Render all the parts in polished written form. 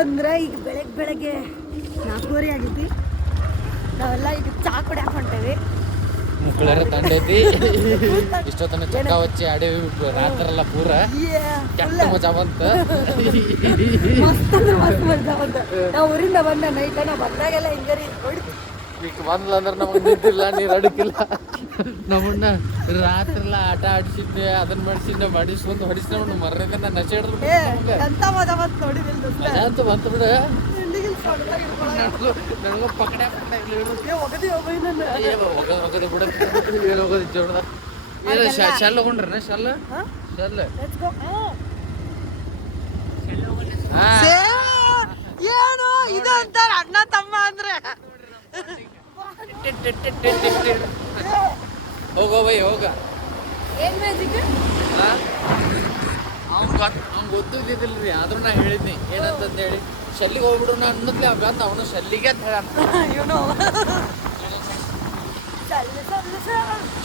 ಏನಾಯ್ತಂದ್ರೆ ಈಗ ಬೆಳಗ್ಗೆ 4:30 ಆಗೈತಿ. ನಾವೆಲ್ಲ ಈಗ ಚಾ ಕುಡಿಯಾಕ ಹೊಂಟೇವಿ. ಮುಕ್ಕಳರ ತಂಡೈತಿ ಇಷ್ಟೊತ್ತನ ಚಕ್ಕ ಹಚ್ಚಿ ಆಡೇವಿ ರಾತ್ರೆಲ್ಲ ಪೂರ ಕೆಟ್ಟ ಮಜಾ ಬಂತ. ಮಸ್ತ್ ಅಂದ್ರೆ ಮಸ್ತ್ ಮಜಾ ಬಂತ. ನಾವು ಊರಿಂದ ಬಂದ ನೈಟ್ ನಾವು ಬಂದಾಗೆಲ್ಲ ಹಿಂಗರಿ ಹೊಡಿತು. ಈಗ ಬಂದ್ಲ ಅಂದ್ರೆ ನಮಗೆ ನಿಂತಿಲ್ಲ, ನೀರು ಅಡಕಿಲ್ಲ. ನಮ್ಮನ್ನ ರಾತ್ರೆಲ್ಲ ಆಟ ಆಡಿಸಿದ್ದೆ, ಅದನ್ನ ಮಾಡಿಸಿದ್ದೆ, ಮಾಡಿಸ್ಕೊಂಡು ಹೊಡಿಸ್ಕೊಂಡು ಮರ್ರದ ನಶೆ ಹಿಡಿದ್ರು. ಎಂತ ಮಜಾ ಬಂತು ನೋಡಿದಿಲ್ಲ ಮಜಾ ಅಂತೂ ಬಂತು ಬಿಡ. ನನಗ ಪಕಡೆ ಒಗದಿ ಬಿಡ ಹೋಗೋದು ಜೋಡದ ಶೆಲ್ ಹೋಗ್ರಿ ಶೆಲ್ ಏನು ಇದು ಅಂತಾರ ಅಣ್ಣ ತಮ್ಮ ಅಂದ್ರೆ. ಹೋಗೋ ಬೈ ಹೋಗ. ಏನ್ ಮ್ಯಾಜಿಕ್? ಅವ್ನ್ ಗೊತ್ತಿದ್ದಿಲ್ರಿ, ಆದ್ರೂ ನಾ ಹೇಳಿದ್ನಿ ಏನಂತಂದ ಹೇಳಿ, ಶೆಲ್ಲಿಗೆ ಹೋಗ್ಬಿಡು ನಾ ಅನ್ನದ್ಲಿ ಬಂದ ಅವನು ಶೆಲ್ಲಿಗೆ ಅಂತ ಹೇಳ.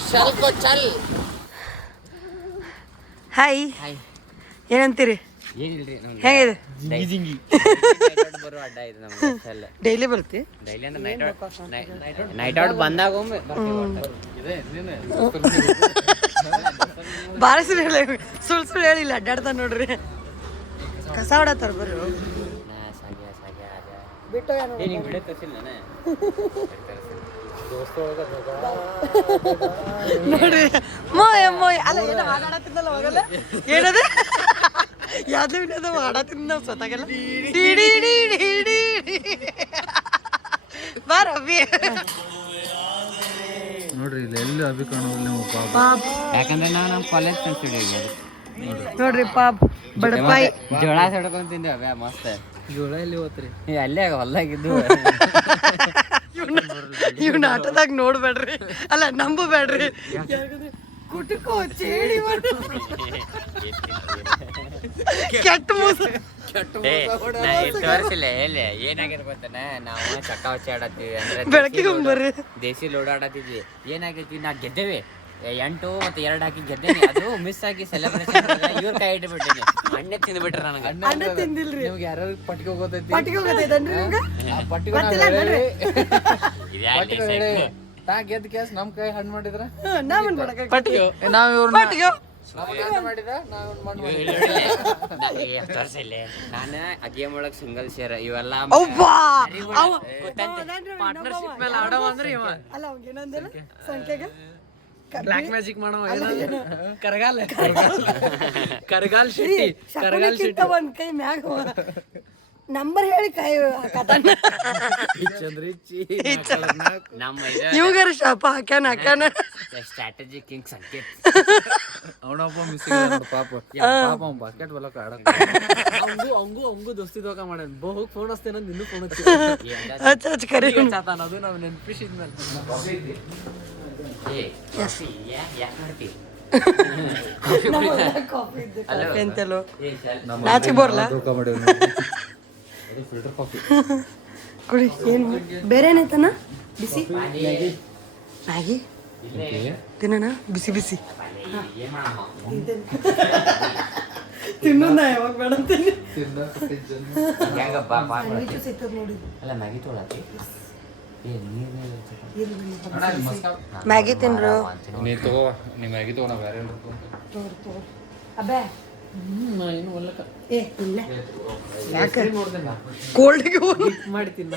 ಶೆಲ್ಕೋ ಚಲ್. ಹಾಯ್, ಏನಂತೀರಿ? ಏನಿಲ್ರಿ ಹೇಗಿದೆ? ಬರೋ ಅಡ್ಡ ಇದೆ ನಮ್ಗೆ. ಡೈಲಿ ಬರ್ತಿ? ಡೈಲಿ ಅಂದ್ರೆ ನೈಟ್ ಔಟ್ ಬಂದಾಗ ಒಮ್ಮೆ ಭಾಳ ಸುಳ್ಳು ಹೇಳಿಲ್ಲ, ಅಡ್ಡಾಡ್ತಾನೆ ನೋಡ್ರಿ. ಕಸ ಹೊಡತ್ತಾರ ಬರ್ರಿ. ಬಿಟ್ಟು ವಿಡಿಯೋ ತೋರಿಸಿಲ್ಲ ನೋಡ್ರಿ. ಮೋಯ್ ಅಲ್ಲ ಏನೋ ಹಾಡಾಡತ್ತಿದ್ದಲ್ಲ ಹೋಗಲ್ಲ. ಏನದ ಯಾವ್ದು ವಿನೋದ ಹಾಡತ್ತಿದ್ದ ನಾವು ಸ್ವತಃಗೆಲ್ಲ. ಬಾರ ಅಭಿ ನೋಡ್ರಿ ಇಲ್ಲಿ ಎಲ್ಲಿ ಅಭಿ ಕಾಣೋದಿಲ್ಲ ಪಾಪ್. ಯಾಕಂದ್ರೆ ನಾವು ನಮ್ಮ ಕಾಲೇಜ್ ಫ್ರೆಂಡ್ಸ್ ಹಿಡಿದ್ವಿ. ನೋಡ್ರಿ ಪಾಪ್ ಬಡಪಾಯಿ ಜೋಳ ಸಡ್ಕೊಂಡ್ ತಿಂದ್ವಿ ಅವ್ಯಾ ಮಸ್ತ್. ಜೋಳ ಎಲ್ಲಿ ಹೋತ್ರಿ? ಅಲ್ಲೇ ಹೊಲ್ದಾಗಿದ್ದು. ಇವ್ನ ಆಟದಾಗ ನೋಡ್ಬೇಡ್ರಿ, ಅಲ್ಲ ನಂಬಬೇಡ್ರಿ. ಕುಟುಕೋ ಚೇಡಿ ಕೆಟ್ಟ ಮೋಸ. ತೋರಿಸಿಲ್ಲ ಎಲ್ಲಿ ಏನಾಗಿರ್ಬೋದನ, ನಾವು ಚಕ್ಕ ಹಚ್ಚಿ ಆಡತ್ತೀವಿ ಅಂದ್ರೆ ಬೆಳಕಿಗೆ ಬರ್ರಿ. ದೇಸಿ ಲೋಡ್ ಆಡತ್ತಿದ್ವಿ. ಏನಾಗೈತಿ, ನಾ ಗೆದ್ದೇವೆ 8 ಮತ್ತು 2 ಹಾಕಿ ಗೆದ್ದೇನೆ. ಅದು ಮಿಸ್ ಆಗಿ ಸೆಲೆಬ್ರೇಷನ್ ಇವ್ರ ಕೈ ಇಟ್ಬಿಟ್ಟಿನಿ. ಅಣ್ಣೆ ತಿಂದ್ಬಿಟ್ರ ನನಗೆ. ಅಣ್ಣ ತಿಂದಿಲ್ರಿ. ನಿಮ್ಗೆ ಯಾರು ಪಟ್ಟಿಗೆ ಹೋಗೋತೈತಿ? ಪಟ್ಟಿಗೆ ಹೋಗತೈತನ್ರಿ ನಿಮ್ಗೆ? ಪಟ್ಟಿಗೆ ಗೊತ್ತಿಲ್ಲ ನೋಡ್ರಿ. ತಾ ಗೆದ್ದ ಕೇಸ್ ನಮ್ ಕೈ ಹಣ್ಣು ಮಾಡಿದ್ರ ನಾವೇನ್ ಮಾಡಕ? ಪಟ್ಟಿಗೆ ನಾವ್ ಇವ್ರನ್ನ ಪಟ್ಟಿಗೆ ಮಾಡಿದ ನಾನು ಆ ಗೇಮ್ ಒಳಗ್ ಸಿಂಗಲ್ ಶೇರ್ ಇವೆಲ್ಲ ಅವ್ವಾ ಪಾರ್ಟ್ನರ್ಶಿಪ್ ಮೇಲೆ ಆಡವ ಅಂದ್ರೆ ಇವ ಅಲ್ಲ ಅವಾಗ ಏನಂದಿಲ್ಲ ಸಂಖ್ಯೆಗೆ ಬ್ಲಾಕ್ ಮ್ಯಾಜಿಕ್ ಮಾಡವ ಕರಗಾಲ್ ಕರಗಾಲ್ ಶೆಟ್ಟಿ ಕರಗಾಲ್ ಶೆಟ್ಟಿ ಒಂದ್ ಕೈ ಮ್ಯಾಗ ನಂಬರ್ ಹೇಳಿ ಕೈ ಹಾಕತಾನ. ನಮ್ಮ ಇವ್ಗಾರ ಶಾಪ ಹಾಕ್ಯಾನ ಸ್ಟ್ರಾಟಜಿ ಕಿಂಗ್ ಸಂಕೇತ್. ಅವನೊಬ್ಬ ಮಿಸ್ ಪಾಪ ಪಾಪ ಬಾಸ್ಕೆಟ್ ಬಾಲ್ ಆಡಕ್ ಅವಂಗೂ ದೋಸ್ತಿ ತೋಕ ಮಾಡ್ಯಾನ. ಹೋಗಿ ಫೋನ್ ಹಚ್ತೇನ ನಿನ್ನೂ ಫೋನ್ ಹಚ್ಚ ಕರಿ ಹಚ್ಚಾತಾನ. ಅದು ನಾವು ನೆನ್ಪಿಸಿದ್ಮೇಲೆ ಎಂತೆಲ್ಲೋ ನಾಚಿ ಬರ್ಲ ಫಿಲ್ಟರ್ ಕಾಫಿ ಕುಡಿ. ಏನು ಬೇರೆ ಏನೈತನ? ಬಿಸಿ ಮ್ಯಾಗಿ ತಿನ್ನೋಣ, ಬಿಸಿ ಬಿಸಿ ತಿನ್ನೋಣ. ಯಾವಾಗ ಬೇಡ ಅಂತೀನಿ. ನೋಡಿ ಅಲ್ಲ ಮ್ಯಾಗಿ ತೊಗೊಳತಿ ಮ್ಯಾಗಿ ತಿನ್ರು. ನೀ ತಗೋ, ನೀ ಮ್ಯಾಗಿ ತಗೋ, ನಾ ಬೇರೆ ಅಬ್ಬೆ ಏನು ಒಲ್ಲಕ ಏ ಇಲ್ಲ ಯಾಕೆ ಕೋಲ್ಡ್ಗೆ ಮಾಡಿ ತಿನ್ನ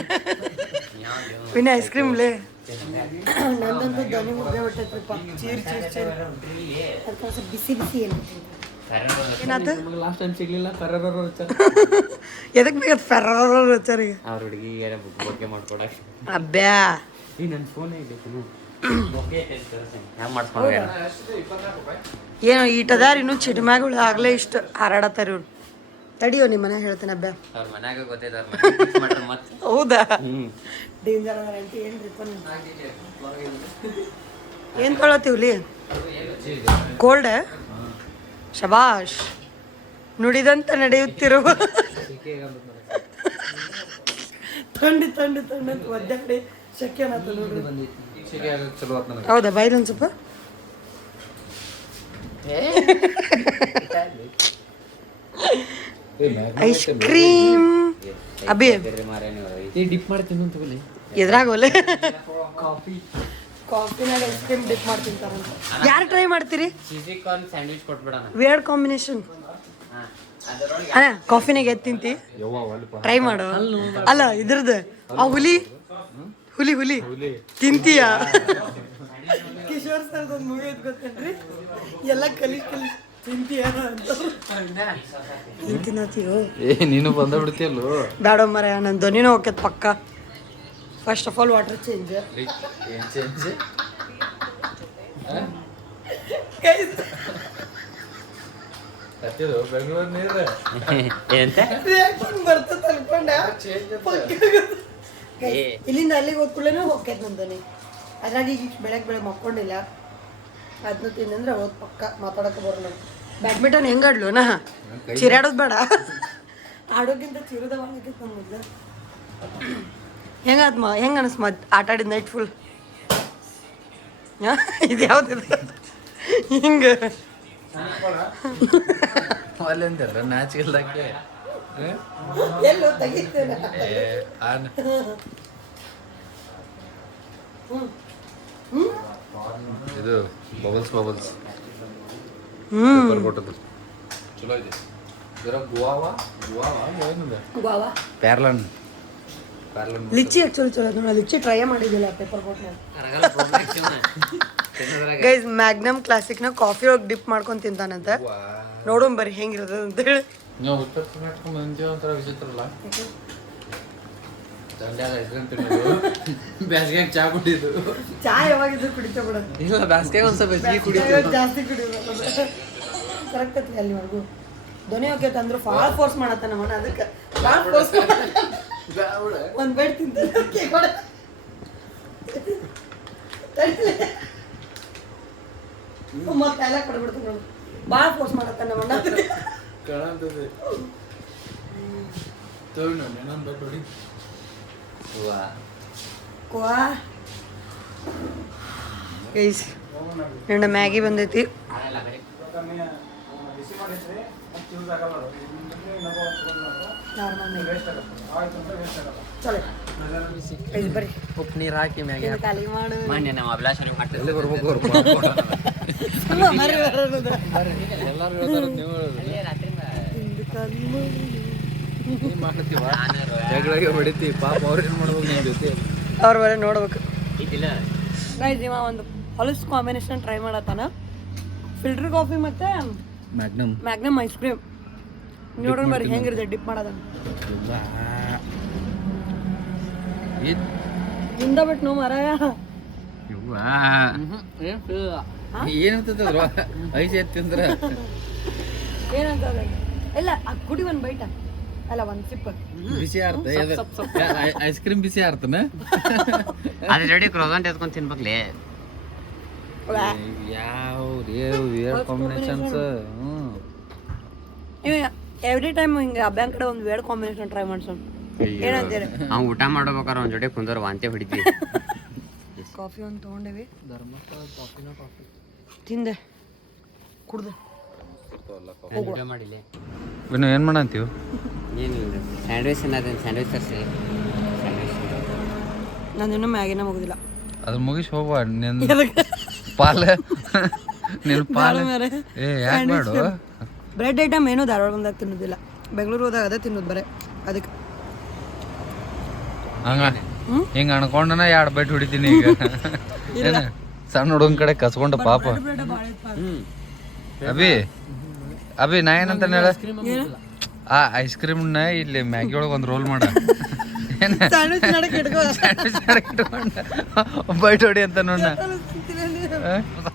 ವಿನ ಐಸ್ ಕ್ರೀಮ್ ಲೇ. ನಂದಂತೂ ದನಿ ಮುದ್ದೆ ಹೊಟ್ಟೈತ್ರಪ್ಪ. ಚೀರ್ ಚೀರ್ ಚೀರ್ ಅದಕ್ಕೆ ಬಿಸಿ ಬಿಸಿ ಏನಾಯ್ತು? ಲಾಸ್ಟ್ ಟೈಮ್ ಸಿಗ್ಲಿಲ್ಲ. ಫೆರರ್ ಎದಕ್ಕೆ ಬೇಕು ಫೆರರ್ ಹಚ್ಚಾರಿಗೆ ಅವ್ರ ಹುಡುಗಿ ಬೊಕ್ಕೆ ಮಾಡ್ಕೊಡಕ್ಕೆ. ಅಬ್ಬ್ಯಾ ಈ ನನ್ನ ಫೋನ್ ಇದೆ ಹ್ಯಾಂಗ ಮಾಡ್ಸ್ಕೊಂಡು ಏನೋ ಈಟದಾರ ಇನ್ನೂ ಚಿಟಮ್ಯಾಗಳು ಆಗ್ಲೇ ಇಷ್ಟ ಹಾರಾಡತ್ತಾರ ಇವ್ರು. ತಡಿಯೋ ನಿಮ್ಮ ಮನೆ ಹೇಳ್ತೇನೆ ಅಬ್ಬ್ಯಾ. ಅವ್ರ ಮನ್ಯಾಗ ಗೊತ್ತೈತೆ ಮತ್ತೆ. ಹೌದಾ? ಡೇಂಜರ್ ಏನು ತೊಳತೀವ್ಲಿ? ಕೋಲ್ಡ್ ಶಬಾಷ್. ನುಡಿದಂತ ನಡೆಯುತ್ತಿರುವ ಥಂಡಿ ಥಂಡಿ ಥಂಡಿ ಅಂತ ಒದ್ದಾಡಿ ಶಕ್ಯ ನೋಡ್ರಿ. ಹೌದಾ? ಬೈಲ್ ಒಂದು ಸ್ವಲ್ಪ ಐಸ್ ಕ್ರೀಮ್ ಅಭಿ ಈ ಡಿಪ್ ಮಾಡಿ ತಿನ್ನು ತಗೊಳ್ಳಿ. ಎದ್ರಾಗ ಒಲೆ ಕಾಫಿನಾಗ ಐಸ್ ಕ್ರೀಮ್ ಡಿಪ್ ಮಾಡಿ ತಿಂತಾರಂತ. ಯಾರು ಟ್ರೈ ಮಾಡ್ತೀರಿ? ಚೀಸಿ ಕಾರ್ನ್ ಸ್ಯಾಂಡ್ವಿಚ್ ಕೊಟ್ಬಿಡೋಣ. Weird combination. ಅಣ್ಣ ಕಾಫಿನಾಗ ಎದ್ದು ತಿಂತಿ? ಟ್ರೈ ಮಾಡು. ಅಲ್ಲ ಇದ್ರದ್ದು ಆ ಹುಲಿ ಹುಲಿ ಹುಲಿ ತಿಂತೀಯ? ಕಿಶೋರ್ ಸರ್ದು ಒಂದು ಮೂವಿ ಐತೆ ಗೊತ್ತೇನ್ರಿ? ಎಲ್ಲ ಕಲಿ ಕಲಿ ತಿಂತೀಯ ಅಂತ ತಿನ್ನತ್ತೀಯೋ? ನೀನು ಬಂದ ಬಿಡ್ತೀಯಲ್ಲೋ. ಬೇಡ ಮರ ನನ್ನ ಧ್ವನಿನೂ ಹೋಗ್ಯದ ಪಕ್ಕ. First of all water change. ಏನ್ ಚೇಂಜ್? ಬೆಂಗಳೂರು ನೀರು ಏನಂತ ಬರ್ತದ ಅನ್ಕೊಂಡ. ಇಲ್ಲಿಂದ ಅಲ್ಲಿಗೆ ಹೋದ್ಕೊಳ್ಳೇನೋ ಹೋಗ್ತೈತೆ ನನ್ನ ಧ್ವನಿ. ಅದ್ರಾಗ ಈಗ ಬೆಳಗ್ಗೆ ಮಕ್ಕೊಂಡಿಲ್ಲ. ಅದನ್ನ ತಿಂದಂದ್ರೆ ಹೋದ್ ಪಕ್ಕ ಮಾತಾಡಕ್ಕೆ ಬರೋಣ. ಬ್ಯಾಡ್ಮಿಂಟನ್ ಹೆಂಗೆ ಆಡ್ಲು ನಾ? ಚಿರಾಡೋದು ಬೇಡ, ಆಡೋಕ್ಕಿಂತ ಚಿರದ ಆಗೈತೆ ನಮ್ಮ ಮೊದಲು. ಹೆಂಗಾದ್ಮ ಹೆಂಗೆ ಅನಿಸ್ ಮತ್ ಆಟ ಆಡಿದ ನೈಟ್ ಫುಲ್? ಇದು ಯಾವ್ದು ಹಿಂಗೆ ಅಲ್ಲೆಂದ್ರ ನಾಚಿಲ್ದಕ್ಕೆ ಎಲ್ಲೋ ತೆಗಿತೇನೆ. ಇದು ಬಬಲ್ಸ್ ಬಬಲ್ಸ್ ಕೊಟ್ಟದ್ದು ಚಲೋ ಇದೆ. ಗುವಾವಾ ಗೋವಾ ಪ್ಯಾರ್ಲನ್ ಲಿಚ್ಚಿ ಆ್ಯಕ್ಚುಲಿ ಚಲೋ ಅದು. ಲಿಚ್ಚಿ ಟ್ರೈ ಮಾಡಿದ್ದಿಲ್ಲ ಪೇಪರ್ ಬೋಟ್ನಾಗ. ಗೈಸ್ ಮ್ಯಾಗ್ನಮ್ ಕ್ಲಾಸಿಕ್ನ ಕಾಫಿ ಒಳಗೆ ಡಿಪ್ ಮಾಡ್ಕೊಂಡು ತಿಂತಾನಂತೆ. ನೋಡೋಣ ಬರ್ರಿ ಹೆಂಗಿರ್ತದೆ ಅಂತೇಳಿ. ನೀವು ಉತ್ತರ ಕರ್ನಾಟಕ ಮಂದಿ ಒಂಥರ ವಿಚಿತ್ರಲ್ಲ. ದಂಡ್ಯಾಗ ಐಸ್ ಕ್ರೀಮ್ ತಿನ್ನೋದು, ಬ್ಯಾಸ್ಗ್ಯಾಗ ಚಾ ಕುಡಿಯೋದು. ಚಾ ಯಾವಾಗಿದ್ರು ಕುಡಿತಾ ಬಿಡ. ಇಲ್ಲ ಬ್ಯಾಸ್ಗ್ಯಾಗ ಒಂದು ಸ್ವಲ್ಪ ಹೆಚ್ಚಿಗೆ ಕುಡಿಯೋದು, ಜಾಸ್ತಿ ಕುಡಿಯೋದು. ಕರೆಕ್ಟ್ ಐತಿ ಅಲ್ಲಿವರೆಗೂ ಧ್ವನಿ ಹೋಗ್ಯೈತೆ ಅಂದ್ರು ಫಾಲ್ ಫೋರ್ಸ್ ಮಾಡತ್ತ ನಮ್ಮಣ್ಣ. ಅದಕ್ಕೆ ಫಾಲ್ ಫೋರ್ಸ್ ಒಂದು ಬೆಡ್ ತಿಂತ ಮತ್ತೆಲ್ಲ ಕೊಡ್ಬಿಡ್ತೀನಿ ನೋಡಿ. ಭಾಳ ಫೋರ್ಸ್ ಮಾಡತ್ತ ನಮ್ಮಣ್ಣ. ಕಾಣಂತದೆ ತೋಣ ಇನ್ನೊಂದು ಬಡಿ ಕ್ವಾ ಗೈಸ್ ನನ್ನ ಮ್ಯಾಗಿ ಬಂದೈತಿ. ಬರ್ರಿ ಉಪ್ಪು ನೀರು ಹಾಕಿ ಮ್ಯಾಗೆ ಖಾಲಿ ಮಾಡು. ಮಾನ್ಯ ನಮ್ಮ ಅಭಿಲಾಷಣೆ ಮಾಡ್ತಾರೆ. ಎಲ್ಲಿ ಬರ್ಬೇಕು ಅವ್ರು ಎಲ್ಲರೂ ಹೇಳ್ತಾರೆ. ನೀವು ಮಾಡ್ತೀವ ಜಗಳಾಗೆ ಹೊಡಿತೀವಿ. ಪಾಪ ಅವ್ರು ಏನು ಮಾಡ್ಬೇಕು ನಿಮ್ಮ ಜೊತೆ? ಅವ್ರ ಬರ ನೋಡ್ಬೇಕು. ಇದಿಲ್ಲ ಗೈಸ್ ಇವ ಒಂದು ಹೊಲಸ್ ಕಾಂಬಿನೇಷನ್ ಟ್ರೈ ಮಾಡತ್ತಾನ. ಫಿಲ್ಟರ್ ಕಾಫಿ ಮತ್ತೆ ಮ್ಯಾಗ್ನಮ್ ಐಸ್ ಕ್ರೀಮ್. ನೋಡೋಣ ಬರ್ರಿ ಹೆಂಗಿರುತ್ತೆ ಡಿಪ್ ಮಾಡೋದನ್ನ. ಹಿಂದ ಬಿಟ್ಟು ನೋ ಮರಾಯ. ಏನಂತದ್ರ ಐಸ್ ಎತ್ತಿಂದ್ರ ಏನಂತ ಇಲ್ಲ ಕುಡಿ ಒಂದು ಬೈಟ ಅಲ್ಲ ಒಂದು ಸಿಪ್ ಬಿಸಿ ಆರ್ತ ಐಸ್ ಕ್ರೀಮ್ ಬಿಸಿ ಆರ್ತನ. ಅದ್ರ ಜೋಡಿ ಕ್ರೋಸಂಟ್ ಎತ್ಕೊಂಡು ತಿನ್ಬೇಕ್ಲಿ. ಯಾವ ಕಾಂಬಿನೇಷನ್ಸ್. ಎವ್ರಿ ಟೈಮ್ ಹಿಂಗೆ ಅಬ್ಯಾಂಕ್ ಕಡೆ ಒಂದು ವೇಡ್ ಕಾಂಬಿನೇಷನ್ ಟ್ರೈ ಮಾಡ್ಸೋಣ. ಏನಂತೀರಿ? ನಾವು ಊಟ ಮಾಡ್ಬೇಕಾರೆ ಒಂದ್ ಜೋಡಿ ಕುಂದರ್ ವಾಂತಿ ಹೊಡಿತೀವಿ. ಕಾಫಿ ಒಂದು ತೊಗೊಂಡೇವಿ. ತಿಂದೆ ಕುಡ್ದೆ ಊಟ ಮಾಡಿಲ್ಲ. ಇನ್ನು ಏನು ಮಾಡಂತೀವಿ? ಏನಿಲ್ಲ ಸ್ಯಾಂಡ್ವಿಚ್ ಅನ್ನೋದೇನು ಸ್ಯಾಂಡ್ವಿಚ್ ತರಿಸಿ. ನಾನು ಇನ್ನೂ ಮ್ಯಾಗಿನ ಮುಗಿದಿಲ್ಲ. ಅದು ಮುಗಿಸಿ ಹೋಗುವ ನಿನ್ನ ಪಾಲ ನಿನ್ನ ಪಾಲ. ಏ ಯಾಕೆ ಮಾಡು? ಬ್ರೆಡ್ ಐಟಮ್ ಏನೂ ಧಾರವಾಡ ಬಂದಾಗ ತಿನ್ನೋದಿಲ್ಲ. ಬೆಂಗಳೂರು ಹೋದಾಗ ಅದೇ ತಿನ್ನೋದು ಬರೀ. ಅದಕ್ಕೆ ಹಂಗ ಹಿಂಗೆ ಅನ್ಕೊಂಡನ 2 ಬೈಟ್ ಹೊಡಿತೀನಿ ಈಗ. ಏನ ಸಣ್ಣ ಹುಡುಗನ ಕಡೆ ಕಸ್ಕೊಂಡು ಪಾಪ. ಅಭಿ ನಾ ಏನಂತ ಹೇಳ, ಆ ಐಸ್ ಕ್ರೀಮ್ನ ಇಲ್ಲಿ ಮ್ಯಾಗಿ ಒಳಗೆ ಒಂದು ರೋಲ್ ಮಾಡ. ಬೈಟ್ ಹೊಡಿ ಅಂತ ನೋಡ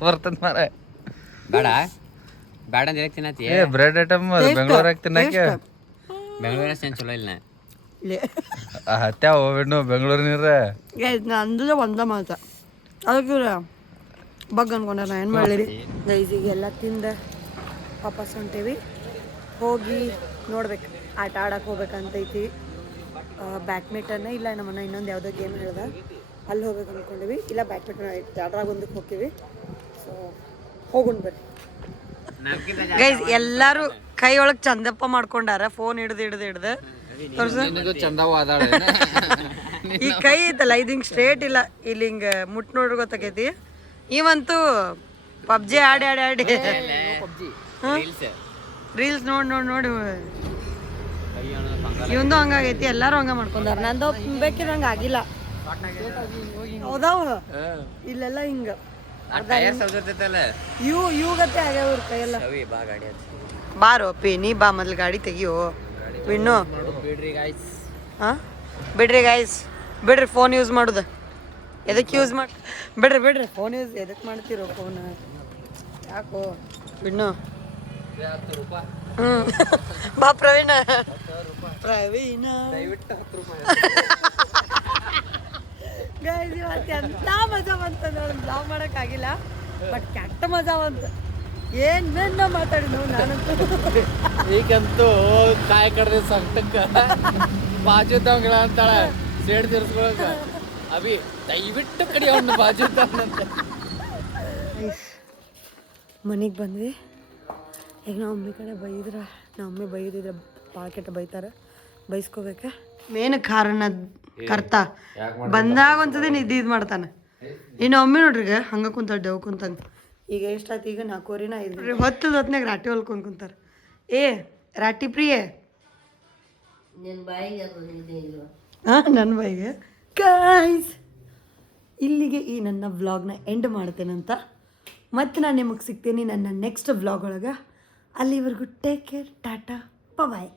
ಬರ್ತದ ಮಾರ. ಬೇಡ ಬೇಡ ಅಂತ ಹೇಳಕ್ ತಿನ್ನತಿ. ಏ ಬ್ರೆಡ್ ಐಟಮ್ ಬೆಂಗಳೂರಾಗ ತಿನ್ನಕ್ಕೆ. ಬೆಂಗಳೂರ ಚಲೋ ಇಲ್ಲ. ಹತ್ಯಾವ ಹೋಗ್ಬಿಡ್ನು ಬೆಂಗಳೂರಿನ. ನಂದು ಒಂದ ಮಾತ ಅದಕ್ಕೆ ಬಗ್ ಅನ್ಕೊಂಡೆ. ನಾ ಏನು ಮಾಡಲಿರಿ ಗೈಸಿಗೆ ಎಲ್ಲ ತಿಂದ ವಾಪಸ್ ಹೊಂಟೇವಿ. ಹೋಗಿ ನೋಡ್ಬೇಕು, ಆಟ ಆಡಕ್ಕೆ ಹೋಗ್ಬೇಕಂತೈತಿ. ಬ್ಯಾಡ್ಮಿಂಟನ್ ಇಲ್ಲ ನಮ್ಮನ್ನ ಇನ್ನೊಂದು ಯಾವುದೋ ಗೇಮ್ ಹೇಳ್ದ ಅಲ್ಲಿ ಹೋಗ್ಬೇಕು ಅಂದ್ಕೊಂಡಿವಿ. ಇಲ್ಲ ಬ್ಯಾಡ್ಮಿಂಟನ್ ಜಾಡ್ರಾಗ ಒಂದಕ್ಕೆ ಹೋಗ್ತೀವಿ. ಸೊ ಹೋಗೋಣ ಬರ್ರಿ ಗೈಸ್. ಎಲ್ಲರೂ ಕೈ ಒಳಗೆ ಚಂದಪ್ಪ ಮಾಡ್ಕೊಂಡಾರ ಫೋನ್ ಹಿಡ್ದು ನಿನಗೂ ಚಂದವಾದಾಳೆ ಈ ಕೈ ಐತಲ್ಲ ಇದು ಹಿಂಗೆ ಸ್ಟ್ರೇಟ್ ಇಲ್ಲ ಇಲ್ಲಿ ಹಿಂಗೆ ಮುಟ್ ನೋಡ್ರಿ ಗೊತ್ತಾಕೈತಿ ಇವಂತೂ ಪಬ್ಜಿ ಆಡಿ ಆಡಿ ಆಡಿ ರೀಲ್ಸ್ ನೋಡಿ ಇವಂದು ಹಂಗಾಗೈತಿ ಎಲ್ಲಾರು ಹಂಗ ಮಾಡ್ಕೊಂಡಾರ ನಂದು ಬೇಕಿದಂಗ ಆಗಿಲ್ಲ ಹೌದಾವ ಇಲ್ಲೆಲ್ಲ ಹಿಂಗ ಇವಾಗತ್ತೆ ಆಗ್ಯಾವ ಇವ್ರ ಕೈಯೆಲ್ಲ ಬಾರೋ ಅಪ್ಪಿ ನೀ ಬಾ ಮೊದ್ಲು ಗಾಡಿ ತೆಗಿಯೋ ವಿಣ್ಣು ಹಾ ಬಿಡ್ರಿ ಗಾಯ್ಸ್ ಬಿಡ್ರಿ ಫೋನ್ ಯೂಸ್ ಮಾಡುದ ಎದಕ್ಕೆ ಯೂಸ್ ಮಾಡಿ ಬಿಡ್ರಿ ಫೋನ್ ಯೂಸ್ ಎದಕ್ಕೆ ಮಾಡ್ತಿರೋ ಫೋನ್ ಯಾಕೋ ವಿಣ್ಣು ಬಾ ಪ್ರವೀಣ ಗೈಸ್ ಇವತ್ತು ಎಂತ ಮಜಾ ಬಂತ ನೋಡಿ ಬ್ಲಾಗ್ ಮಾಡೋಕ್ಕಾಗಿಲ್ಲ ಬಟ್ ಕೆಟ್ಟ ಮಜಾ ಬಂತು ಏನೇನೋ ಮಾತಾಡಿ ನಾವು ನಾನಂತೂ ಈಗಂತೂ ಕಾಯಿ ಕಡ್ದೆ ಸಂಕಟಕ್ಕ ಬಾಜುದವಂಗಳ ಅಂತಾಳೆ ಸೇಡ್ ತಿರ್ಸ್ಕೊಳಕ ಅಭಿ ದಯವಿಟ್ಟು ಕಡಿ ಅವ್ನ ಬಾಜುದವನಂತ ಮನೆಗೆ ಬಂದ್ವಿ ಈಗ ನಾವು ಮಮ್ಮಿ ಕಡೆ ಬೈದ್ರೆ ನಮ್ಮ ಮಮ್ಮಿ ಬೈದಿದ್ರೆ ಭಾಳ ಕೆಟ್ಟ ಬೈತಾರೆ ಬೈಸ್ಕೋಬೇಕ ಮೇನ್ ಕಾರಣ ಕರ್ತ ಬಂದಾಗ ಒಂದ್ಸತಿ ನಿದ್ದೆ ಇದು ಮಾಡ್ತಾನೆ ಇನ್ನು ಒಮ್ಮೆ ನೋಡ್ರಿ ಈಗ ಹಂಗೆ ಕುಂತಾರ ಡವ್ ಕುಂತಂಗ ಈಗ ಎಷ್ಟಾಯ್ತು ಈಗ 4:05 ಹೊತ್ತದಾಗ ರಾಟಿ ಹೊಲ್ಕೊಂಡು ಕುಂತಾರೆ ಏ ರಾಟಿ ಪ್ರಿಯೆ ಹಾಂ ನನ್ನ ಬಾಯಿಗೆ ಗಾಯ್ಸ್ ಇಲ್ಲಿಗೆ ಈ ನನ್ನ ವ್ಲಾಗ್ನ ಎಂಡ್ ಮಾಡ್ತೇನಂತ ಮತ್ತೆ ನಾನು ನಿಮಗೆ ಸಿಗ್ತೀನಿ ನನ್ನ ನೆಕ್ಸ್ಟ್ ವ್ಲಾಗ್ ಒಳಗೆ ಅಲ್ಲಿವರೆಗೂ ಟೇಕ್ ಕೇರ್ ಟಾಟಾ ಬಾಯ್